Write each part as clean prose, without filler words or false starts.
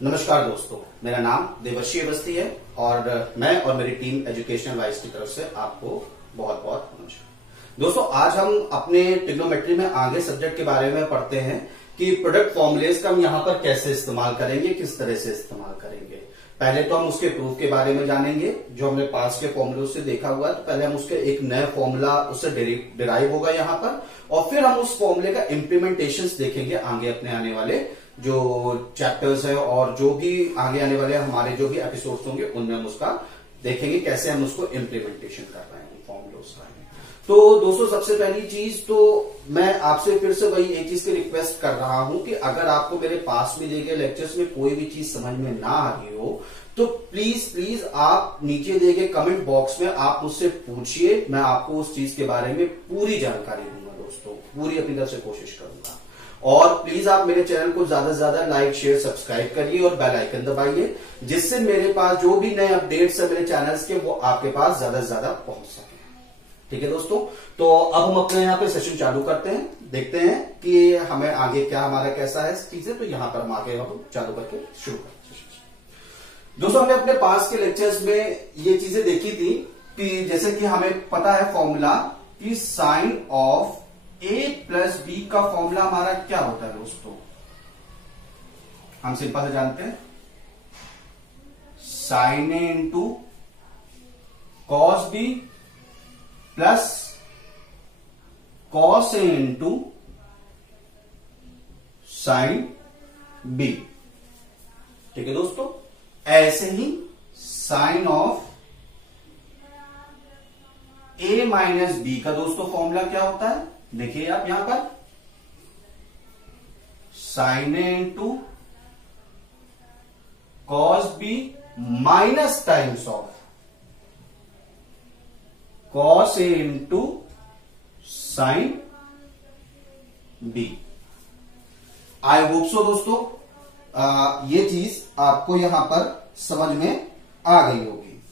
नमस्कार दोस्तों, मेरा नाम देवर्षि अवस्थी है और मैं और मेरी टीम एजुकेशनल वाइज की तरफ से आपको बहुत बहुत नमस्कार। दोस्तों, आज हम अपने ट्रिग्नोमेट्री में आगे सब्जेक्ट के बारे में पढ़ते हैं कि प्रोडक्ट फॉर्मूलेज का हम यहाँ पर कैसे इस्तेमाल करेंगे, किस तरह से इस्तेमाल करेंगे। पहले तो हम उसके प्रूफ के बारे में जानेंगे जो हमने पास के फॉर्मूले से देखा हुआ है। तो पहले हम उसके एक नया फॉर्मूला उससे डिराइव होगा यहाँ पर, और फिर हम उस फॉर्मूले का इम्प्लीमेंटेशन देखेंगे आगे अपने आने वाले जो चैप्टर्स है और जो भी आगे आने वाले हमारे जो भी एपिसोड्स होंगे उनमें हम उसका देखेंगे कैसे हम उसको इम्प्लीमेंटेशन कर रहे हैं फॉर्मूलोस का। तो दोस्तों, सबसे पहली चीज तो मैं आपसे फिर से वही एक चीज की रिक्वेस्ट कर रहा हूं कि अगर आपको मेरे पास में दिए गए लेक्चर्स में कोई भी चीज समझ में ना आ रही हो तो प्लीज आप नीचे दिए गए कमेंट बॉक्स में आप मुझसे पूछिए। मैं आपको उस चीज के बारे में पूरी जानकारी दूंगा दोस्तों, पूरी अपनी तरफ से कोशिश करूंगा। और प्लीज आप मेरे चैनल को ज्यादा से ज्यादा लाइक शेयर सब्सक्राइब करिए और बेल आइकन दबाइए, जिससे मेरे पास जो भी नए अपडेट्स है मेरे चैनल्स के वो आपके पास ज्यादा से ज्यादा पहुंच सके। ठीक है दोस्तों, तो अब हम अपने यहाँ पे सेशन चालू करते हैं, देखते हैं कि हमें आगे क्या हमारा कैसा है चीजें। तो यहाँ पर हम आगे हम चालू करके शुरू करते हैं। दोस्तों, हमने अपने पास के लेक्चर्स में ये चीजें देखी थी कि जैसे कि हमें पता है फॉर्मूला कि sine of a plus B का फॉर्मूला हमारा क्या होता है दोस्तों। हम सिंपल से जानते हैं sine A into cos B plus cos A into sine B. ठीक है दोस्तों, ऐसे ही sine of A minus B का दोस्तों फॉर्मूला क्या होता है, देखिए आप यहां पर sine A into cos B minus times of cos A into sine B. I hope so दोस्तों ये चीज आपको यहां पर समझ में आ गई होगी।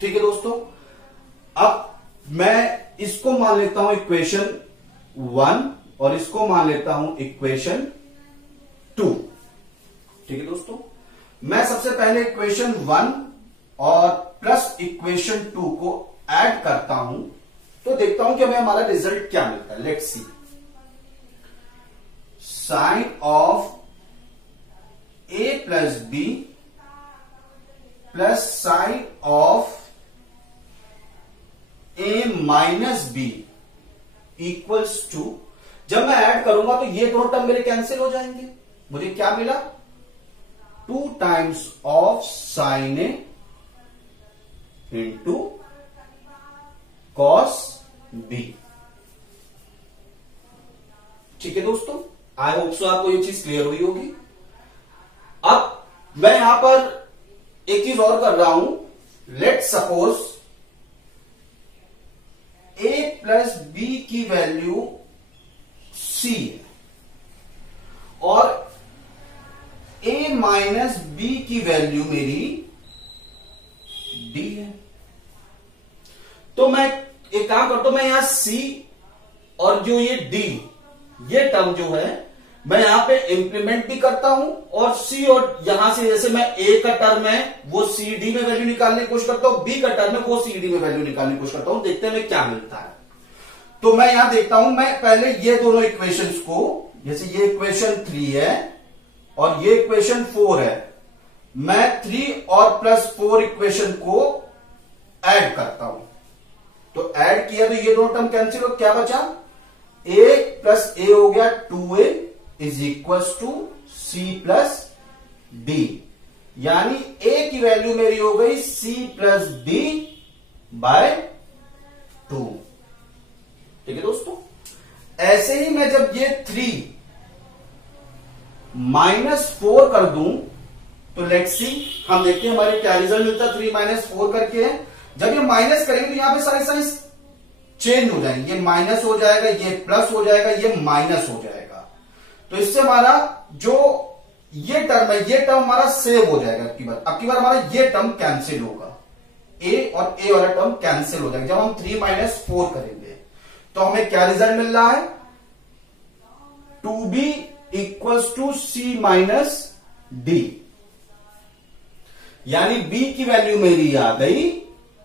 ठीक है दोस्तों, अब मैं इसको मान लेता हूं इक्वेशन 1 और इसको मान लेता हूं इक्वेशन 2। ठीक है दोस्तों, मैं सबसे पहले इक्वेशन 1 और प्लस इक्वेशन 2 को ऐड करता हूं तो देखता हूं कि हमें हमारा रिजल्ट क्या मिलता है। Let's see, sine of A plus B plus sine of A minus B equals to, जब मैं ऐड करूंगा तो ये दोनों टर्म मेरे कैंसिल हो जाएंगे। मुझे क्या मिला, 2 times of sine A into cos B. ठीक है दोस्तों, आई होप सो आपको ये चीज क्लियर हुई होगी। अब मैं यहां पर एक चीज और कर रहा हूं। Let suppose a plus B की वैल्यू c है और a माइनस बी की वैल्यू मेरी d है। तो मैं एक काम करता हूं, मैं यहां c और जो ये d ये टर्म जो है मैं यहां पे इंप्लीमेंट भी करता हूं और c और यहां से जैसे मैं a का टर्म है वो c d में वैल्यू निकालने की कोशिश करता हूं, b का टर्म है वो c d में वैल्यू निकालने की कोशिश करता हूं, देखते हैं मैं क्या मिलता है। तो मैं यहां देखता हूं, मैं पहले ये दोनों इक्वेशंस को, जैसे ये इक्वेशन 3 है और ये इक्वेशन 4 है, मैं 3 और प्लस 4 इक्वेशन को ऐड करता हूं। तो ऐड किया तो ये दोनों टर्म कैंसिल हो, क्या बचा, a प्लस a हो गया 2a is equal to c plus d, यानी a की वैल्यू मेरी हो गई c प्लस d बाय 2। ठीक है दोस्तों, ऐसे ही मैं जब ये 3 माइनस 4 कर दूं तो लेट्स सी, हम देखते हैं हमारे क्या रिजल्ट मिलता है। 3 माइनस 4 करके है, जब ये माइनस करेंगे तो यहां पे सारे साइन चेंज हो जाएंगे, ये माइनस हो जाएगा, ये प्लस हो जाएगा, ये माइनस हो जाएगा। तो इससे हमारा जो ये टर्म है ये टर्म हमारा सेव हो जाएगा। अब की बार हमारा ये टर्म कैंसिल होगा, ए और ए वाला टर्म कैंसिल हो जाएगा जब हम 3 माइनस 4 करेंगे। तो हमें क्या रिजल्ट मिल रहा है, 2b equals to c minus D. यानी b की वैल्यू मेरी आ गई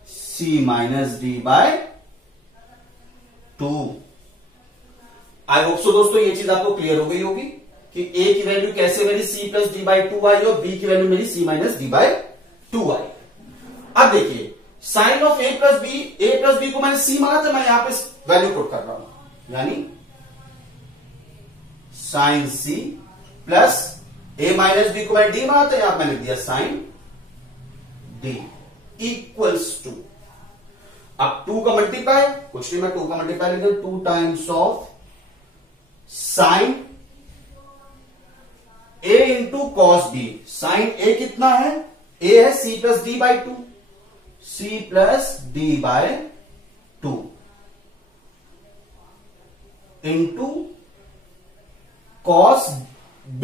c minus D by 2। I hope so दोस्तों ये चीज आपको क्लियर हो गई होगी कि a की वैल्यू कैसे मेरी c प्लस डी बाई 2 आई और b की वैल्यू मेरी c माइनस डी बाई 2 आई। अब देखिए sine of a plus B को मैंने c माना था, मैं यहां पे वैल्यू पुट कर रहा हूं, यानी sine c plus a minus B को मैंने d माना था, यहां मैंने लिख दिया साइन d इक्वल्स टू, अब 2 का मल्टीप्लाई कुछ नहीं, मैं 2 का मल्टीप्लाई लिख दूं, 2 times of sine a into cos b। Sine a कितना है, a है c plus D by 2, c plus D by 2 into cos b,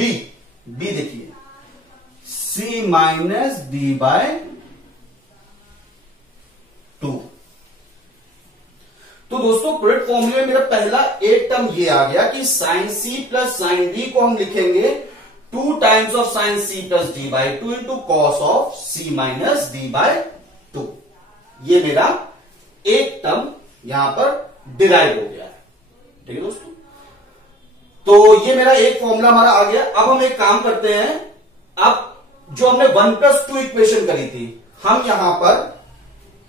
b देखिए c माइनस डी बाय 2। तो दोस्तों प्रोडक्ट फॉर्मूले में मेरा पहला एक टर्म ये आ गया कि sine c plus sine d को हम लिखेंगे 2 times of sine c plus D by 2 into cos of c minus D by 2। ये मेरा एक टर्म यहां पर डिराइव हो गया है, ठीक है दोस्तों। तो ये मेरा एक फॉर्मूला हमारा आ गया। अब हम एक काम करते हैं, अब जो हमने 1+2 इक्वेशन करी थी, हम यहां पर,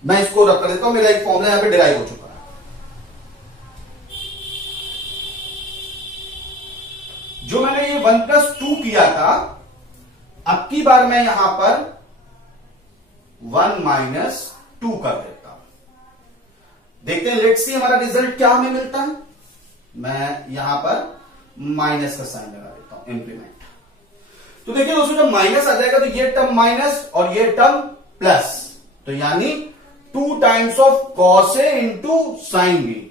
मैं इसको रख कर देता हूं, मेरा एक फॉर्मूला यहां पे डिराइव हो चुका है। जो मैंने ये 1+2 किया था, अब की बार मैं यहां पर 1-2 कर देता हूं। देखते हैं, लेट्स सी हमारा रिजल्ट क्या हमें मिलता है। मैं यहां पर माइनस का साइन लगा देता हूं, इंप्लीमेंट। तो देखिए दोस्तों जब माइनस आ जाएगा तो ये टर्म माइनस और ये टर्म प्लस, तो यानी 2 times of cos A into sine B.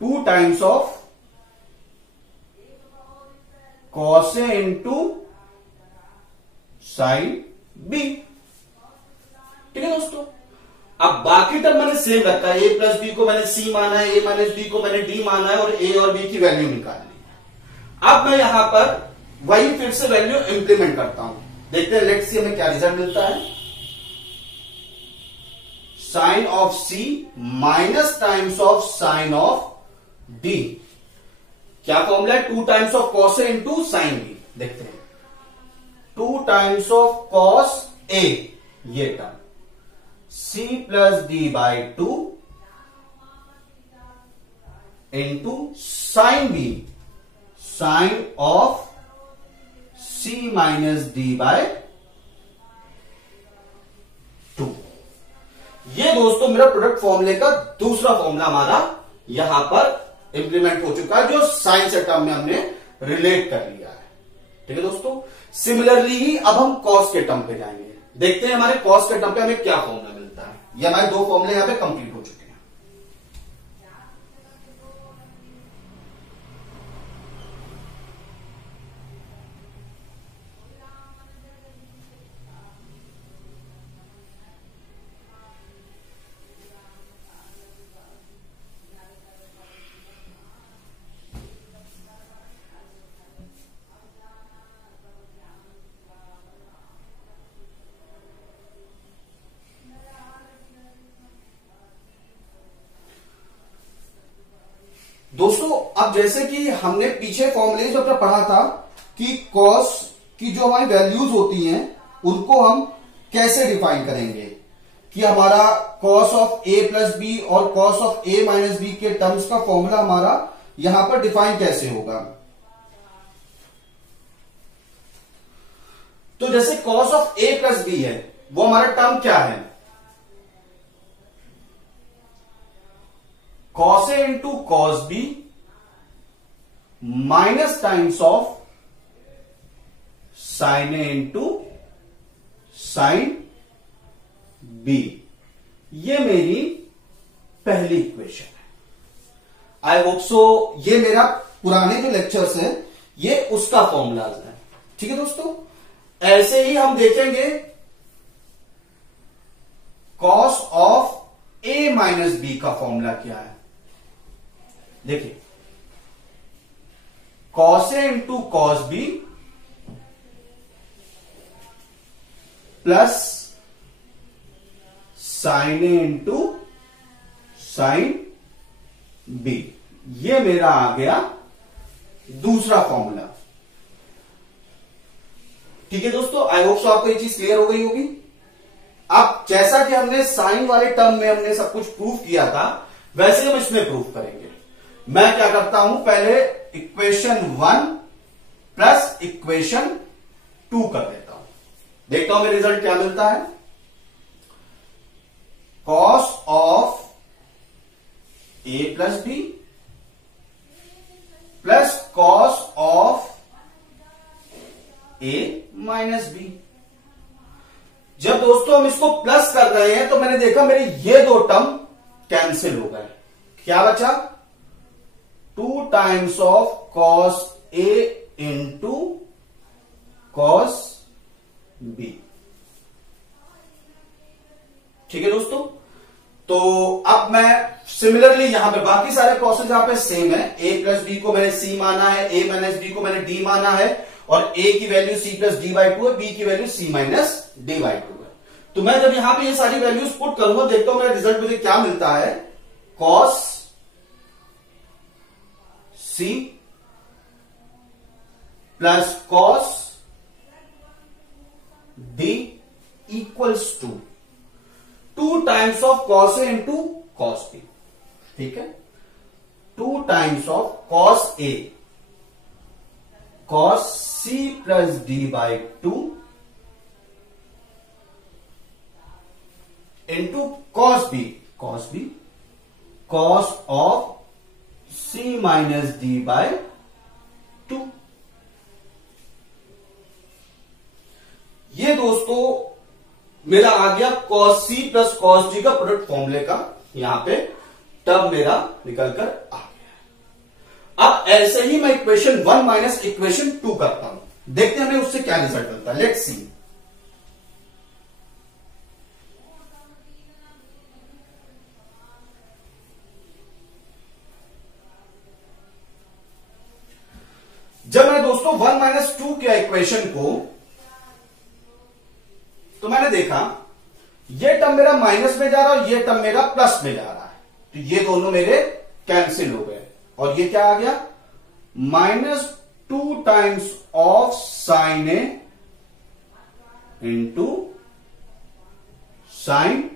Two times of cos A into sine B, ठीक है दोस्तों। अब बाकी टर्म मैंने सेम रखा है, a प्लस बी को मैंने c माना है, a माइनस बी को मैंने d माना है और a और b की वैल्यू निकालनी है। अब मैं यहां पर वही फिर से वैल्यू इंप्लीमेंट करता हूं, देखते हैं लेट्स सी हमें क्या रिजल्ट मिलता है। Sine of c minus times of sine of d, क्या फॉर्मूला है, 2 times of cos A into sine B. देखते हैं 2 टाइम्स ऑफ कॉस ए, ये term c plus D by 2 into sine B, sine of c minus D by 2। ये दोस्तों मेरा product फॉर्मूले का दूसरा फॉर्मूला हमारा यहां पर इंप्लीमेंट हो चुका है, जो साइन से टर्म में हमने रिलेट कर लिया है, ठीक है दोस्तों। सिमिलरली ही अब हम कॉस के टर्म पे जाएंगे, देखते हैं हमारे कॉस के टर्म पे हमें क्या फॉर्मूला मिलता है। ये हमारे 2 फॉर्मूले यहां पे कंप्लीट हो चुके हैं। दोस्तों अब जैसे कि हमने पीछे फॉर्मूले जो अपना पढ़ा था कि कॉस की जो हमारी वैल्यूज होती हैं उनको हम कैसे डिफाइन करेंगे, कि हमारा cos of A plus B और cos of A minus B के टर्म्स का फॉर्मूला हमारा यहां पर डिफाइन कैसे होगा। तो जैसे cos of A plus B है, वो हमारा टर्म क्या है, cos A into cos B minus times of sine A into sine B. ये मेरी पहली इक्वेशन है। आई होप सो ये मेरा पुराने जो लेक्चर्स हैं ये उसका फॉर्मूलाज है, ठीक है दोस्तों। ऐसे ही हम देखेंगे cos of A minus B का फॉर्मूला क्या है। देखिए cos A into cos B plus sine A into sine B. ये मेरा आ गया दूसरा फॉर्मूला। ठीक है दोस्तों, आई होप सो आपको ये चीज क्लियर हो गई होगी। अब जैसा कि हमने साइन वाले टर्म में हमने सब कुछ प्रूव किया था, वैसे हम इसमें प्रूव करेंगे। मैं क्या करता हूं, पहले इक्वेशन 1 प्लस इक्वेशन 2 कर देता हूं, देखता हूं मेरा रिजल्ट क्या मिलता है। Cos of A plus B plus cos of A minus B. जब दोस्तों हम इसको प्लस कर रहे हैं तो मैंने देखा मेरे ये दो टर्म कैंसिल हो गए। क्या बचा, 2 times of cos A into cos B. ठीक है दोस्तों, तो अब मैं सिमिलरली यहां पे बाकी सारे कॉसेज यहां पे सेम है। ए प्लस बी को मैंने सी माना है, ए माइनस बी को मैंने डी माना है, और ए की value C plus D by 2 है, बी की value C minus D by 2 है। तो मैं जब यहां पे ये सारी वैल्यूज पुट करूंगा, देखता हूं मेरा रिजल्ट मुझे क्या मिलता है। Cos C plus cos D equals to 2 times of cos A into cos B. ठीक है, 2 times of cos A cos C plus D by 2 into cos B cos of C minus D by 2। ये दोस्तों मेरा आ गया cos C plus cos D का product फॉर्मूले का यहां पे टर्म मेरा निकलकर आ गया। अब ऐसे ही मैं इक्वेशन 1 माइनस इक्वेशन 2 करता हूं, देखते हैं हमें उससे क्या रिजल्ट मिलता है। लेट्स सी। जब मैंने दोस्तों 1 माइनस 2 किया इक्वेशन को, तो मैंने देखा ये टर्म मेरा माइनस में जा रहा है और ये टर्म मेरा प्लस में जा रहा है, तो ये दोनों मेरे कैंसिल हो गए। और ये क्या आ गया, -2 times of sine A into sine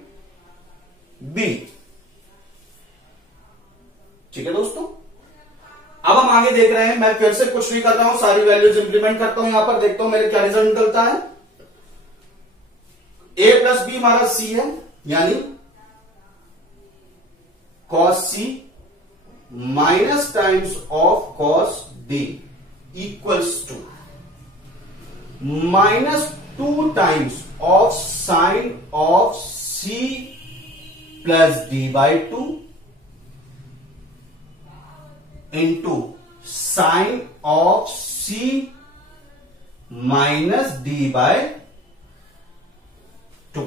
B. ठीक है दोस्तों, अब हम आगे देख रहे हैं। मैं फिर से कुछ नहीं कर रहा हूं, सारी वैल्यूज इंप्लीमेंट करता हूं यहां पर, देखता हूं मेरे क्या रिजल्ट निकलता है। ए प्लस बी हमारा सी है, यानी cos C minus times of cos D equals to -2 times of sine of C plus D by 2 into sine of C minus D by 2।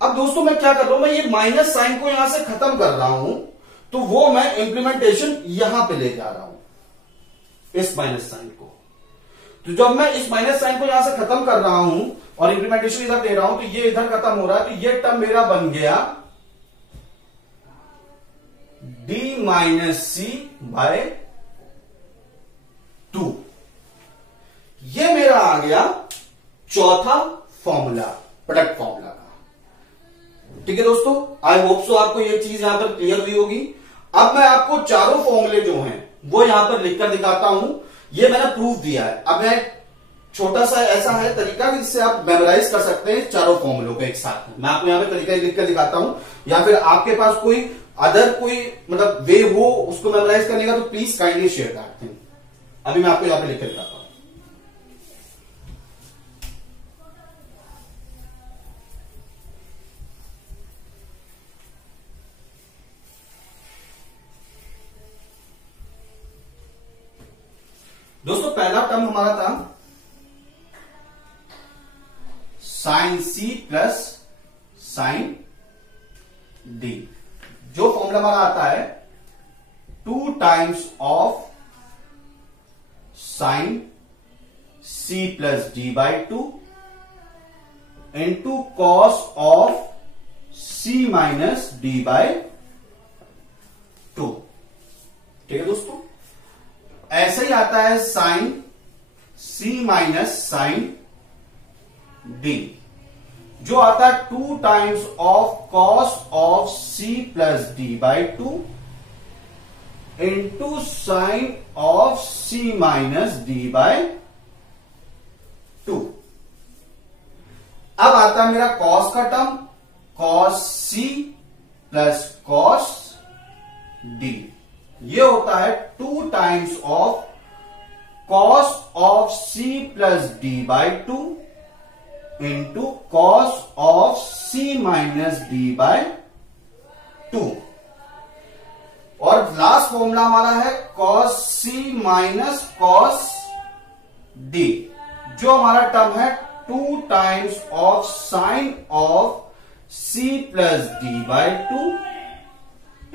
अब दोस्तों मैं क्या कर रहा हूं, मैं ये माइनस साइन को यहां से खत्म कर रहा हूं, तो वो मैं इंप्लीमेंटेशन यहां पे ले जा रहा हूं, इस माइनस साइन को। तो जब मैं इस माइनस साइन को यहां से खत्म कर रहा हूं और इंप्लीमेंटेशन इधर दे रहा हूं, तो ये इधर खत्म हो रहा है, तो ये टर्म मेरा बन गया d माइनस सी बाय 2। ये मेरा आ गया चौथा फॉर्मूला, प्रोडक्ट फॉर्मूला का। ठीक है दोस्तों, आई होप सो आपको ये चीज यहां पर क्लियर हुई होगी। अब मैं आपको चारों फॉर्मूले जो हैं वो यहां पर लिखकर दिखाता हूं। ये मैंने प्रूफ दिया है। अब मैं छोटा सा ऐसा है तरीका जिससे आप मेमोराइज कर सकते हैं चारों फॉर्मूलों को एक साथ में। मैं आपको यहां पे तरीका लिखकर दिखाता हूं, या फिर आपके पास कोई अदर कोई मतलब वे हो उसको मेमोराइज करने का, तो please kindly share that thing. अभी मैं आपको यहां पे लिखकर दिखाता हूं। दोस्तों पहला टर्म हमारा था sine C plus sine D. जो फॉर्मूला हमारा आता है 2 times of sine C plus D by two into cos of C minus D by two. ठीक है दोस्तों, ऐसे ही आता है sine C minus sine D, जो आता है 2 times of cos of C plus D by two into sine of C minus D by two. अब आता है मेरा कॉस का term, cos C plus cos D, ये होता है 2 times of cos of C plus D by two into cos of C minus D by two. और last formula हमारा है cos C minus cos D, जो हमारा term है 2 times of sine of C plus D by two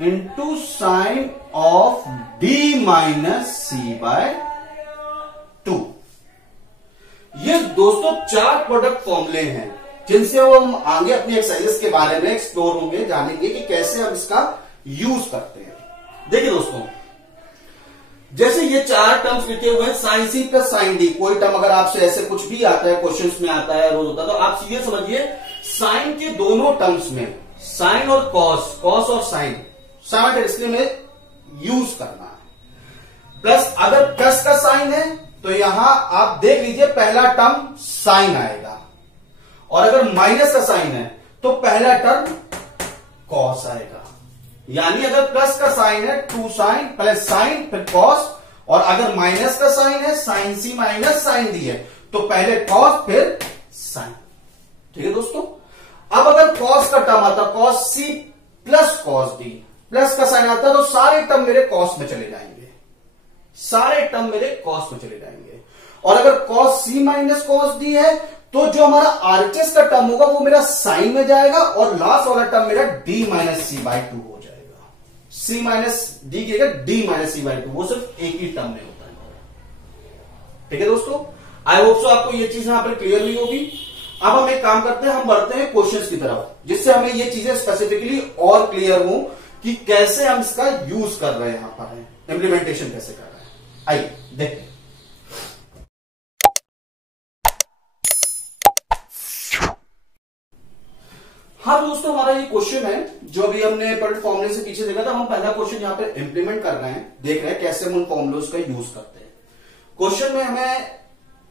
into sine of D minus C by two. ये दोस्तों 4 product फॉर्मूले हैं जिनसे हम आगे अपनी एक्सरसाइजेस के बारे में एक्सप्लोर होंगे, जानेंगे कि कैसे हम इसका यूज करते हैं। देखिए दोस्तों, जैसे ये 4 टर्म्स लिखे हुए हैं, sine C plus sine D, कोई टर्म अगर आपसे ऐसे कुछ भी आता है, क्वेश्चंस में आता है, रोज होता है, तो आप ये समझिए साइन के दोनों टर्म्स में साइन और कॉस, कॉस और साइन साइमल्टेनियसली में यूज करना है। प्लस अगर प्लस का साइन है तो यहां आप देख लीजिए पहला टर्म साइन आएगा, और अगर माइनस का साइन है तो पहला टर्म कॉस आएगा। यानी अगर प्लस का साइन है 2 साइन प्लस साइन फिर कॉस, और अगर माइनस का साइन है sine C minus sine D है तो पहले कॉस फिर साइन। ठीक है दोस्तों, अब अगर कॉस का टर्म आता cos C plus cos D, plus का साइन आता तो सारे टर्म मेरे कॉस में चले जाएंगे, सारे टर्म मेरे कॉस में चले जाएंगे। और अगर cos C minus cos D है तो जो हमारा आरएचएस का टर्म होगा वो मेरा साइन में जाएगा, और लास्ट वाला टर्म मेरा D minus C by two हो जाएगा। सी माइनस डी की जगह D minus C by two, वो सिर्फ एक ही टर्म में होता है। ठीक है दोस्तों, आई होप सो आपको ये चीज यहां पर क्लियर नहीं होगी। अब हम एक काम करते हैं, हम बढ़ते हैं क्वेश्चंस की तरफ, जिससे हमें ये चीजें स्पेसिफिकली और क्लियर हो कि कैसे हम इसका यूज कर रहे हैं, यहां पर इंप्लीमेंटेशन कैसे कर रहे हैं। आइए देखते हैं। हाँ दोस्तों, हमारा ये क्वेश्चन है जो अभी हमने प्रोडक्ट फॉर्मूले से पीछे देखा था, हम पहला क्वेश्चन यहाँ पे इंप्लीमेंट कर रहे हैं, देख रहे हैं कैसे हम उन फॉर्मूलोज का यूज करते हैं। क्वेश्चन में हमें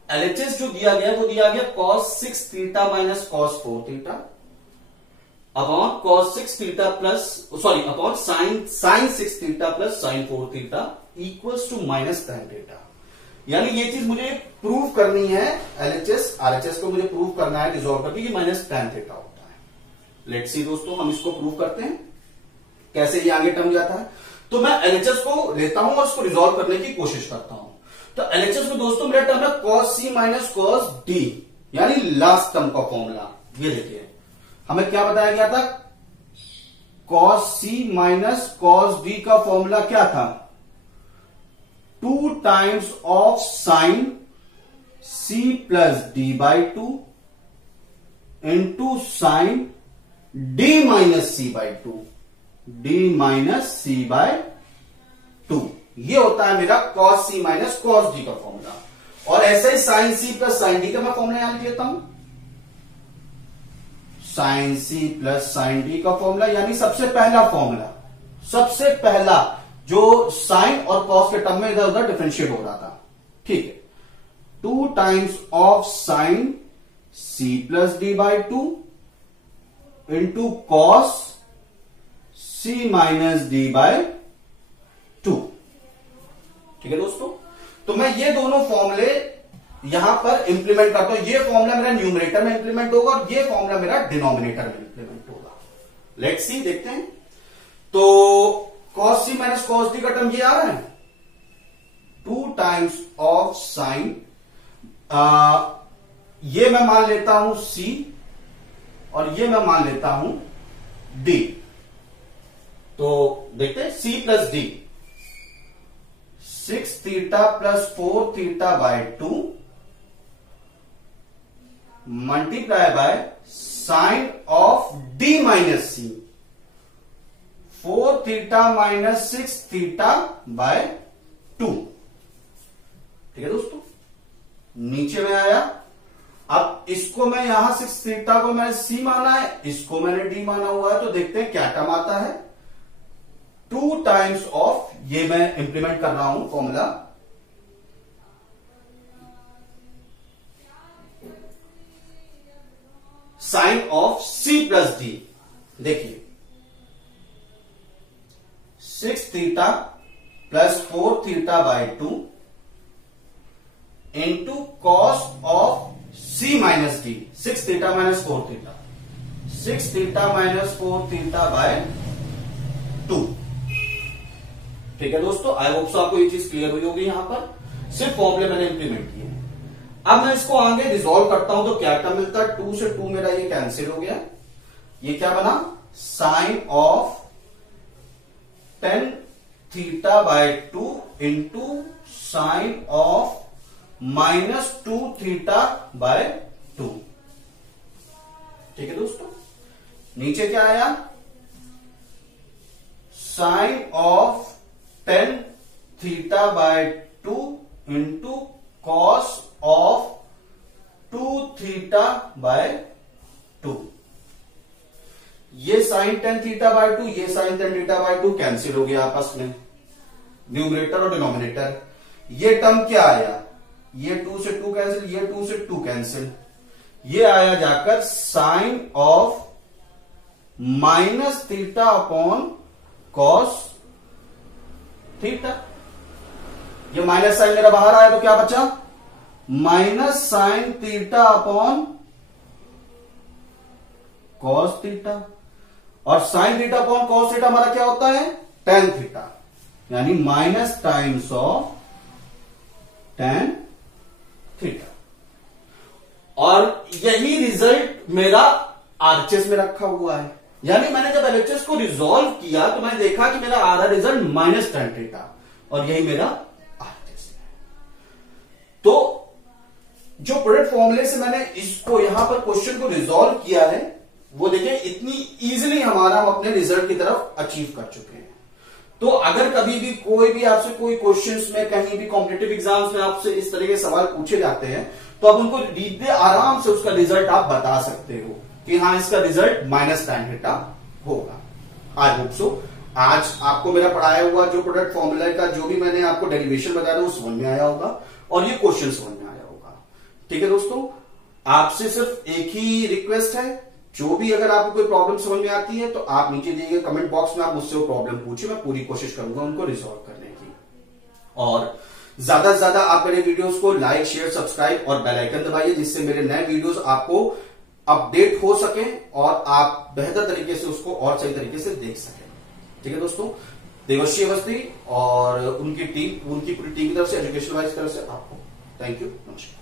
एलएचएस जो दिया गया वो दिया गया cos 6 theta minus cos 4 theta upon cos 6 theta plus upon sine 6 theta plus sine 4 theta equals to minus tan theta. यानी ये चीज मुझे प्रूव करनी है, एलएचएस आरएचएस को मुझे प्रूव करना है रिजॉल्व करके कि माइनस tan थीटा होता है। लेट्स सी दोस्तों, हम इसको प्रूव करते हैं कैसे ये आगे टर्म जाता है। तो मैं एलएचएस को लेता हूं और इसको रिजॉल्व करने की कोशिश करता हूं। तो एलएचएस में दोस्तों मेरा टर्म है cos c minus cos d, यानी लास्ट टर्म का फॉर्मूला। ये देखिए हमें क्या बताया गया था, cos c minus cos d का फॉर्मूला क्या था, 2 times of sine c plus D by two into sine d minus C by two, D minus C by two. ये होता है मेरा cos c minus cos d का formula. और ऐसे ही sine c plus sine d का मैं फॉर्मूला यहां लिख लेता हूं, sine c plus sine d का फॉर्मूला, यानी सबसे पहला फॉर्मूला, सबसे पहला जो साइन और cos के टर्म में इधर उधर डिफरेंशिएट हो रहा था। ठीक है, 2 times of sine c plus D by two into cos c minus D by two. ठीक है दोस्तों, तो मैं ये दोनों फॉर्मूले यहां पर इंप्लीमेंट करता हूं। ये फॉर्मूला मेरा न्यूमरेटर में इंप्लीमेंट होगा और ये फॉर्मूला मेरा डिनोमिनेटर में इंप्लीमेंट होगा। लेट्स सी, देखते हैं। तो cos c minus cos d का टर्म ये आ रहा है 2 टाइम्स ऑफ साइन, ये मैं मान लेता हूं c और ये मैं मान लेता हूं d। तो देखते हैं c plus D, 6 theta plus 4 theta by 2 multiply by sine of D minus C 4 theta minus 6 theta by 2। ठीक है दोस्तों, नीचे में आया। अब इसको मैं यहां 6 थीटा को मैंने सी माना है, इसको मैंने डी माना हुआ है, तो देखते हैं क्या टर्म आता है। 2 टाइम्स ऑफ, ये मैं इंप्लीमेंट कर रहा हूं formula, sine of C plus D. देखिए 6 theta plus 4 theta by 2 into cos of C minus D, 6 theta minus 4 theta, 6 theta minus 4 theta by 2। ठीक है दोस्तों, आई होप सो आपको ये चीज क्लियर हुई होगी। यहां पर सिर्फ फॉर्मूले मैंने इंप्लीमेंट किए हैं। अब मैं इसको आगे रिजॉल्व करता हूं तो क्या टर्म मिलता है, 2 से 2 मेरा ये कैंसिल हो गया। ये क्या बना, sine of 10 theta by 2 into sine of minus 2 theta by 2। ठीक है दोस्तों, नीचे क्या आया, sine of 10 theta by 2 into cos of 2 theta by 2। ये साइन 10 थीटा बाय 2, ये साइन 10 थीटा बाय 2 कैंसिल हो गया आपस में, न्यूमरेटर और डिनोमिनेटर। ये टर्म क्या आया, ये 2 से 2 कैंसिल, ये 2 से 2 कैंसिल, ये आया जाकर sine of minus theta upon cos theta. ये माइनस साइन मेरा बाहर आया तो क्या बचा, minus sine theta upon cos theta, और sine theta upon cos theta हमारा क्या होता है, टेन थीटा, यानी minus times of tan theta. और यही रिजल्ट मेरा आरएचएस में रखा हुआ है, यानी मैंने जब एलएचएस को रिजॉल्व किया तो मैंने देखा कि मेरा आ रहा रिजल्ट माइनस टेन थीटा, और यही मेरा आरएचएस है। तो जो प्रोडक्ट फॉर्मूले से मैंने इसको यहां पर क्वेश्चन को रिजॉल्व किया है, वो देखिए इतनी इजीली हमारा हम अपने रिजल्ट की तरफ अचीव कर चुके हैं। तो अगर कभी भी कोई भी आपसे कोई क्वेश्चंस में, कहीं भी कॉम्पिटिटिव एग्जाम्स में आपसे इस तरह के सवाल पूछे जाते हैं, तो आप उनको सीधे आराम से उसका रिजल्ट आप बता सकते हो कि हाँ इसका रिजल्ट माइनस टेन थीटा होगा। आई होप सो आज आपको मेरा पढ़ाया हुआ जो प्रोडक्ट फॉर्मूला का जो भी मैंने आपको डेरिवेशन बताया वो समझ में आया होगा और ये क्वेश्चन समझ में आया होगा। ठीक है दोस्तों, आपसे सिर्फ एक ही रिक्वेस्ट है, जो भी अगर आपको कोई प्रॉब्लम समझ में आती है तो आप नीचे दिए गए कमेंट बॉक्स में आप मुझसे वो प्रॉब्लम पूछिए, मैं पूरी कोशिश करूंगा उनको रिजॉल्व करने की। और ज्यादा से ज्यादा आप मेरे वीडियोस को लाइक, शेयर, सब्सक्राइब और बेल आइकन दबाइए, जिससे मेरे नए वीडियोस आपको अपडेट हो सके और आप बेहतर तरीके से उसको और सही तरीके से देख सकें। ठीक है दोस्तों, देवर्षी अवस्थी और उनकी टीम, उनकी पूरी टीम की तरफ से, एजुकेशन वाइज तरफ से आपको थैंक यू, नमस्कार।